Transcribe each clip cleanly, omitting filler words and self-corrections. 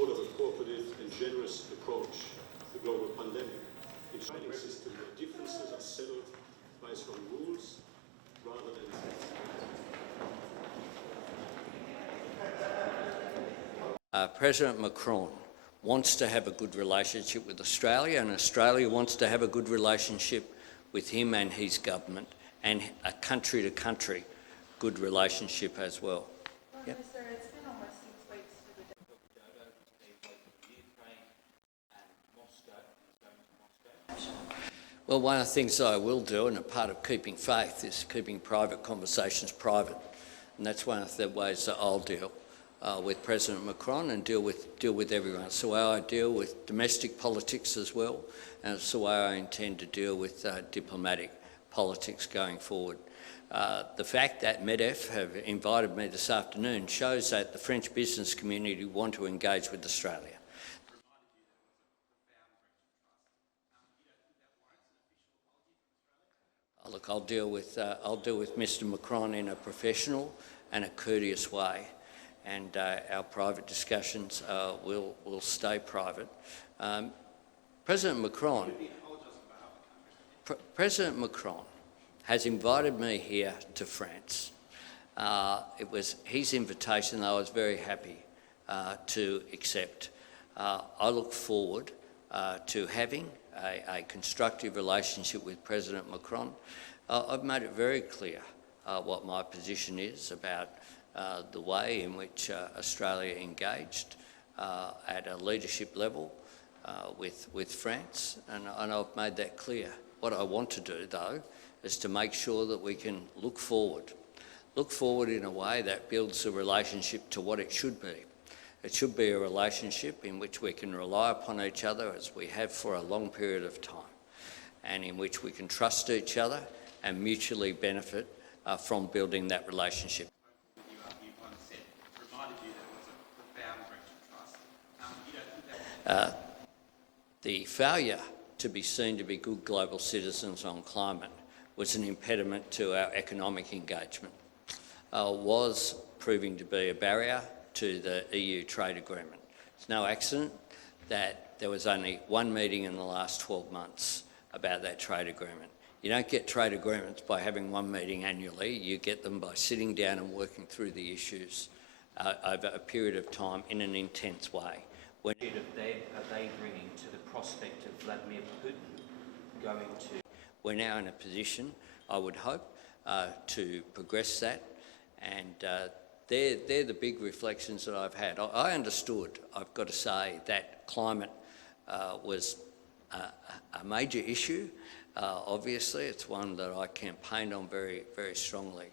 support of a cooperative and generous approach to the global pandemic. Its trading system where differences are settled based on rules rather than President Macron wants to have a good relationship with Australia, and Australia wants to have a good relationship with him and his government, and a country-to-country good relationship as well. Well, Yep. Minister, it's been almost 6 weeks to the Well, one of the things I will do, and a part of keeping faith, is keeping private conversations private, and that's one of the ways that I'll deal with President Macron and deal with everyone. It's the way I deal with domestic politics as well, and it's the way I intend to deal with diplomatic politics going forward. The fact that MEDEF have invited me this afternoon shows that the French business community want to engage with Australia. Look, I'll deal with Mr. Macron in a professional and a courteous way, and our private discussions will stay private. President Macron has invited me here to France. It was his invitation that I was very happy to accept. I look forward to having a constructive relationship with President Macron. I've made it very clear what my position is about the way in which Australia engaged at a leadership level with France, and I've made that clear. What I want to do, though, is to make sure that we can look forward in a way that builds the relationship to what it should be. It should be a relationship in which we can rely upon each other, as we have for a long period of time, and in which we can trust each other and mutually benefit from building that relationship. The failure to be seen to be good global citizens on climate was an impediment to our economic engagement, was proving to be a barrier to the EU trade agreement. It's no accident that there was only one meeting in the last 12 months about that trade agreement. You don't get trade agreements by having one meeting annually. You get them by sitting down and working through the issues over a period of time in an intense way. What are they bringing to the prospect of Vladimir Putin going to? We're now in a position, I would hope, to progress that, and they're the big reflections that I've had. I understood, I've got to say, that climate was a major issue. Obviously, it's one that I campaigned on very, very strongly,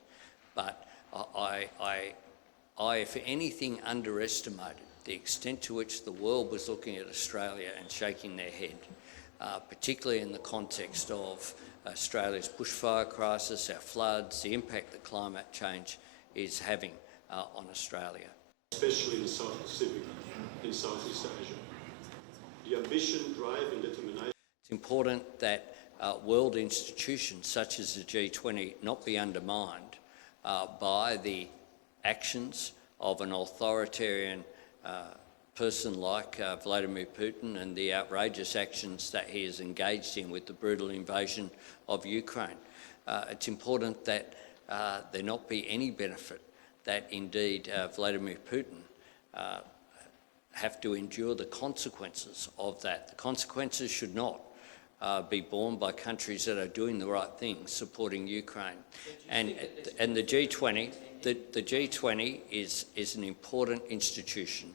but I, if anything, underestimated the extent to which the world was looking at Australia and shaking their head, particularly in the context of Australia's bushfire crisis, our floods, the impact that climate change is having on Australia. Especially in the South Pacific, in Southeast Asia. The ambition, drive and determination. It's important that world institutions such as the G20 not be undermined by the actions of an authoritarian person like Vladimir Putin and the outrageous actions that he has engaged in with the brutal invasion of Ukraine. It's important that there not be any benefit that indeed Vladimir Putin have to endure the consequences of that. The consequences should not be borne by countries that are doing the right thing, supporting Ukraine. And the G20, the G20 is an important institution.